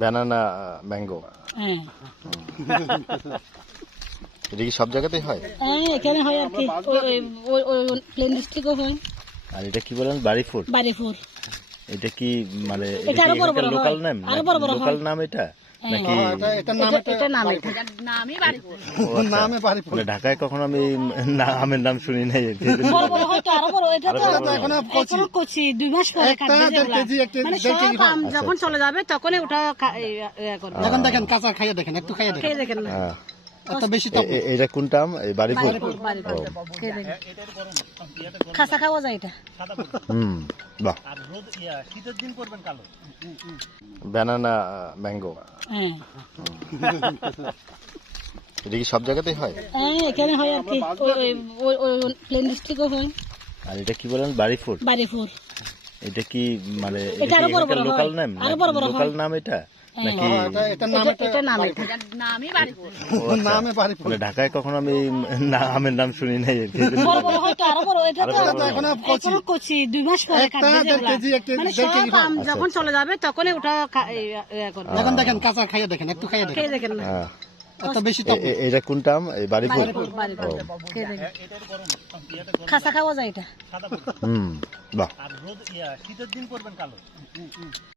Banana mango হ্যাঁ এটা কি সব জায়গাতেই হয়? হ্যাঁ এখানে হয় আর কি, ওই প্লেন ডিস্ট্রিক্টও হয়। আর এটা কি বলেন, বাড়ি ফুড? বাড়িপুর। এটা কি মানে এটা আরো বড় বড় লোকাল নাম? আরো বড় বড় লোকাল নাম এটা নাকি? এটা নামই বাড়িপুর। মানে ঢাকায় কখনো আমি আমের নাম শুনি নাই। বড় বড় হয়তো আরো বড়, এটা তো এখনো কচি 2 মাস পরে কাটবে যেগুলা। মানে সব আম যখন চলে যাবে তখনই ওটা করবে। এখন দেখেন কাঁচা খাইয়ে দেখেন, একটু খাইয়ে দেখেন, খেয়ে দেখেন না। এত বেশি টক না। এটা কোনটা আম? এই বাড়িপুর। বাড়িপুর খেয়ে দেখেন, খাসা খাওয়া যায় এটা। বাহ। শীতের দিন করবেন কালো। ব্যানানা ম্যাঙ্গো হ্যাঁ এটা কি সব জায়গাতেই হয়? হ্যাঁ এখানে হয় আর কি, ওই প্লেন ডিস্ট্রিক্টও হয়। আর এটা কি বলেন, বাড়ি ফুড? বাড়িপুর। এটা কি মানে এটা আরো বড় বড় লোকাল নাম? আরো বড় বড় লোকাল নাম এটা নাকি? এটা নামই বাড়িপুর। নামে বাড়িপুর। মানে ঢাকায় কখনো আমি আমের নাম শুনি নাই। বড় বড় হয়তো আরো বড়, এটা তো এখনো কচি 2 মাস পরে কাটবে যেগুলা। মানে সব আম যখন চলে যাবে তখনই ওটা করবে। এখন দেখেন কাঁচা খাইয়ে দেখেন, একটু খাইয়ে দেখেন, খেয়ে দেখেন না। এত বেশি টক না। এটা কোনটা আম? এই বাড়িপুর। বাড়িপুর খেয়ে দেখেন, খাসা খাওয়া যায় এটা। বাহ। শীতের দিন করবেন কালো।